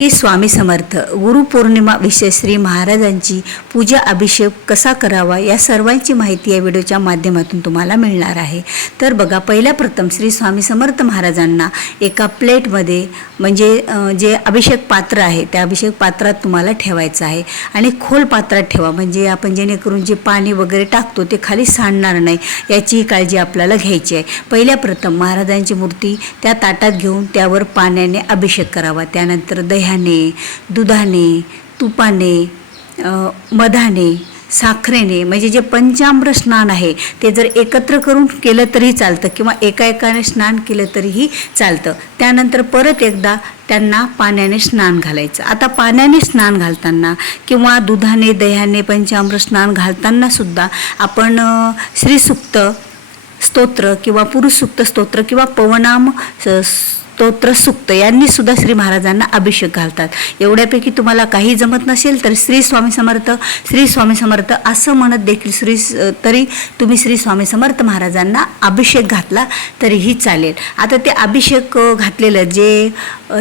श्री स्वामी समर्थ गुरुपौर्णिमा विषय श्री महाराजांची पूजा अभिषेक कसा करावा या सर्वांची माहिती या व्हिडिओच्या माध्यमातून तुम्हाला मिळणार आहे. तर बघा पहिल्या प्रथम श्री स्वामी समर्थ महाराजांना एका प्लेटमध्ये म्हणजे जे अभिषेक पात्र आहे त्या अभिषेक पात्रात तुम्हाला ठेवायचं आहे. आणि खोल पात्रात ठेवा म्हणजे आपण जेणेकरून जे पाणी वगैरे टाकतो ते खाली सांडणार नाही याची काळजी आपल्याला घ्यायची आहे. पहिल्या प्रथम महाराजांची मूर्ती त्या ताटात घेऊन त्यावर पाण्याने अभिषेक करावा. त्यानंतर दह्याने दुधाने तुपाने मधाने साखरेने म्हणजे जे पंचाम्र स्नान आहे ते जर एकत्र करून केलं तरी चालतं किंवा एका एकाने स्नान केलं तरीही चालतं. त्यानंतर परत एकदा त्यांना पाण्याने स्नान घालायचं. आता पाण्याने स्नान घालताना किंवा दुधाने दह्याने पंचाम्र स्नान घालताना सुद्धा आपण श्रीसुक्त स्तोत्र किंवा पुरुषसुक्त स्तोत्र किंवा पवनाम स- स्तोत्र सुक्त यांनी सुद्धा श्री महाराजांना अभिषेक घालतात. एवढ्यापैकी तुम्हाला काही जमत नसेल तर श्री स्वामी समर्थ श्री स्वामी समर्थ असं म्हणत देखील श्री तरी तुम्ही श्री स्वामी समर्थ महाराजांना अभिषेक घातला तरीही चालेल. आता ते अभिषेक घातलेलं जे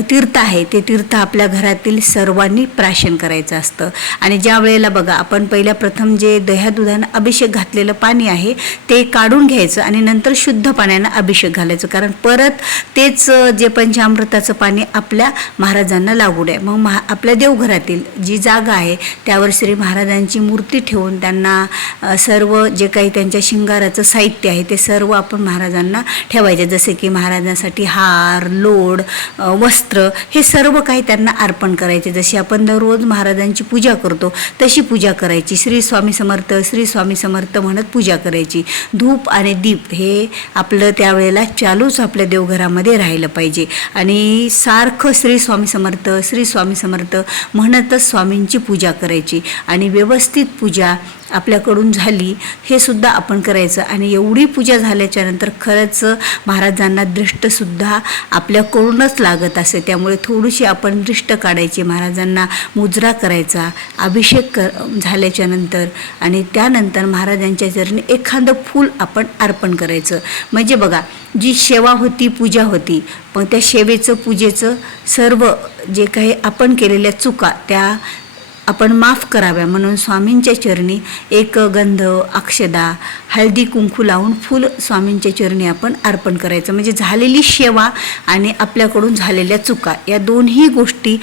तीर्थ आहे ते तीर्थ आपल्या घरातील सर्वांनी प्राशन करायचं असतं. आणि ज्या वेळेला बघा आपण पहिल्या प्रथम जे दह्यादुधानं अभिषेक घातलेलं पाणी आहे ते काढून घ्यायचं आणि नंतर शुद्ध पाण्यानं अभिषेक घालायचं. कारण परत तेच जे जे पंचामृताचं पाणी आपल्या महाराजांना लागू आहे मग महा आपल्या देवघरातील जी जागा आहे त्यावर श्री महाराजांची मूर्ती ठेवून त्यांना सर्व जे काही त्यांच्या शिंगाराचं साहित्य आहे ते सर्व आपण महाराजांना ठेवायचे. जसे की महाराजांसाठी हार लोड वस्त्र हे सर्व काही त्यांना अर्पण करायचे. जशी आपण दररोज महाराजांची पूजा करतो तशी पूजा करायची. श्री स्वामी समर्थ श्री स्वामी समर्थ म्हणत पूजा करायची. धूप आणि दीप हे आपलं त्यावेळेला चालूच आपल्या देवघरामध्ये राहिलं पाहिजे. आणि सारखं श्री स्वामी समर्थ श्री स्वामी समर्थ म्हणतच स्वामींची पूजा करायची. आणि व्यवस्थित पूजा आपल्याकडून झाली हे सुद्धा आपण करायचं. आणि एवढी पूजा झाल्याच्यानंतर खरंच महाराजांना दृष्टसुद्धा आपल्याकडूनच लागत असे. त्यामुळे थोडीशी आपण दृष्ट काढायची महाराजांना मुजरा करायचा अभिषेक कर झाल्याच्यानंतर. आणि त्यानंतर महाराजांच्या चरणी एखादं फूल आपण अर्पण करायचं. म्हणजे बघा जी सेवा होती पूजा होती पण त्या सेवेचं पूजेचं सर्व जे काही आपण केलेल्या चुका त्या आपण माफ कराव्या म्हणून स्वामींच्या चरणी एक गंध अक्षदा हळदी कुंकू लावून फूल स्वामींच्या चरणी आपण अर्पण करायचं. म्हणजे झालेली सेवा आणि आपल्याकडून झालेल्या चुका या दोन्ही गोष्टी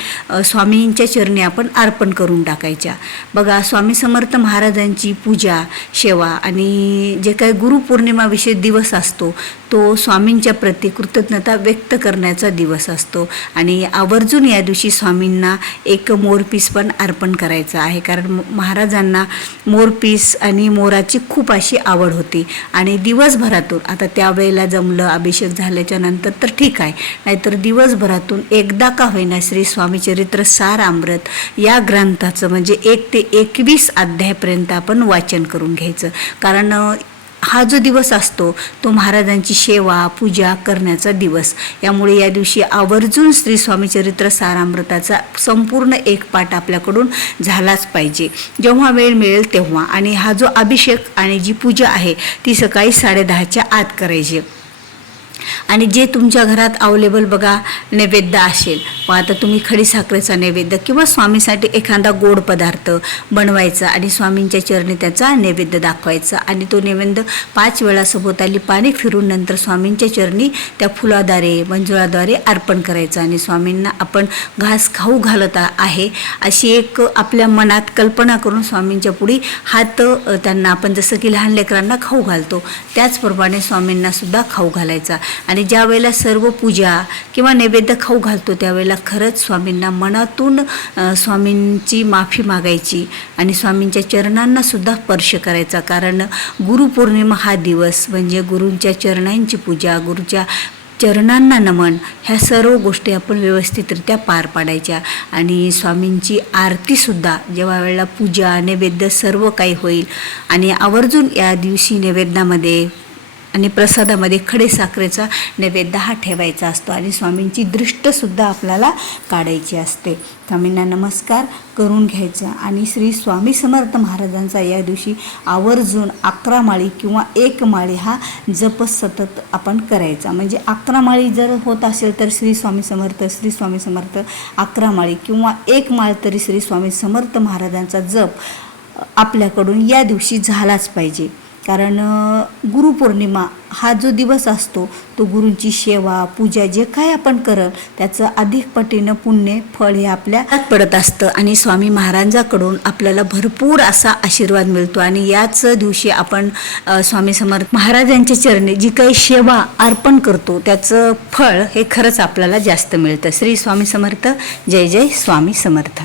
स्वामींच्या चरणी आपण अर्पण करून टाकायच्या. बघा स्वामी समर्थ महाराजांची पूजा सेवा आणि जे काही गुरुपौर्णिमाविषयी दिवस असतो तो स्वामींच्या प्रती कृतज्ञता व्यक्त करण्याचा दिवस असतो. आणि आवर्जून या दिवशी स्वामींना एक मोरपीस पण अर्पण करायचं आहे. कारण म- महाराजांना मोरपीस आणि मोराची खूप अशी आवड होती. आणि दिवसभरातून आता त्यावेळेला जमलं अभिषेक झाल्याच्यानंतर तर ठीक आहे. नाहीतर दिवसभरातून एकदा का होईना श्री स्वामी चरित्र सार अमृत या ग्रंथाचं म्हणजे एक ते एकवीस अध्यायपर्यंत आपण वाचन करून घ्यायचं. कारण हा जो दिवस असतो तो महाराजांची सेवा पूजा करण्याचा दिवस. यामुळे या दिवशी आवर्जून श्री स्वामी चरित्र सारामृताचा संपूर्ण एक पाठ आपल्याकडून झालाच पाहिजे. जेव्हा वेळ मिळेल तेव्हा. आणि हा जो अभिषेक आणि जी पूजा आहे ती सकाळी साडेदहाच्या आत करायची. आणि जे तुमच्या घरात अवेलेबल बघा नैवेद्य असेल मग आता तुम्ही खडीसाखरेचा नैवेद्य किंवा स्वामीसाठी एखादा गोड पदार्थ बनवायचा आणि स्वामींच्या चरणी त्याचा नैवेद्य दाखवायचा आणि तो नैवेद्य पाच वेळा सभोवताली पाणी फिरून नंतर स्वामींच्या चरणी त्या फुलाद्वारे मंजुळाद्वारे अर्पण करायचं आणि स्वामींना आपण घास खाऊ घालत आहे अशी एक आपल्या मनात कल्पना करून स्वामींच्या पुढे हात त्यांना आपण जसं की लहान लेकरांना खाऊ घालतो त्याचप्रमाणे स्वामींना सुद्धा खाऊ घालायचा. आणि ज्या वेळेला सर्व पूजा किंवा नैवेद्य खाऊ घालतो त्यावेळेला खरंच स्वामींना मनातून स्वामींची माफी मागायची आणि स्वामींच्या चरणांना सुद्धा स्पर्श करायचा. कारण गुरुपौर्णिमा हा दिवस म्हणजे गुरूंच्या चरणांची पूजा गुरुच्या चरणांना नमन ह्या सर्व गोष्टी आपण व्यवस्थितरित्या पार पाडायच्या. आणि स्वामींची आरतीसुद्धा जेव्हा वेळेला पूजा नैवेद्य सर्व काही होईल. आणि आवर्जून या दिवशी नैवेद्यामध्ये आणि प्रसादामध्ये खडे साखरेचा नैवेद्य हा ठेवायचा असतो आणि स्वामींची दृष्टसुद्धा आपल्याला काढायची असते. स्वामींना नमस्कार करून घ्यायचा आणि श्री स्वामी समर्थ महाराजांचा या दिवशी आवर्जून अकरा माळी किंवा एक माळी हा जप सतत आपण करायचा. म्हणजे अकरा माळी जर होत असेल तर श्री स्वामी समर्थ श्री स्वामी समर्थ अकरा माळी किंवा एक माळ तरी श्री स्वामी समर्थ महाराजांचा जप आपल्याकडून या दिवशी झालाच पाहिजे. कारण गुरुपौर्णिमा हा जो दिवस असतो तो गुरूंची सेवा पूजा जे काय आपण करल त्याचं अधिक पटीनं पुण्य फळ हे आपल्या पडत असतं. आणि स्वामी महाराजांकडून आपल्याला भरपूर असा आशीर्वाद मिळतो. आणि याच दिवशी आपण स्वामी समर्थ महाराजांच्या चरणी जी काही सेवा अर्पण करतो त्याचं फळ हे खरंच आपल्याला जास्त मिळतं. श्री स्वामी समर्थ जय जय स्वामी समर्थ.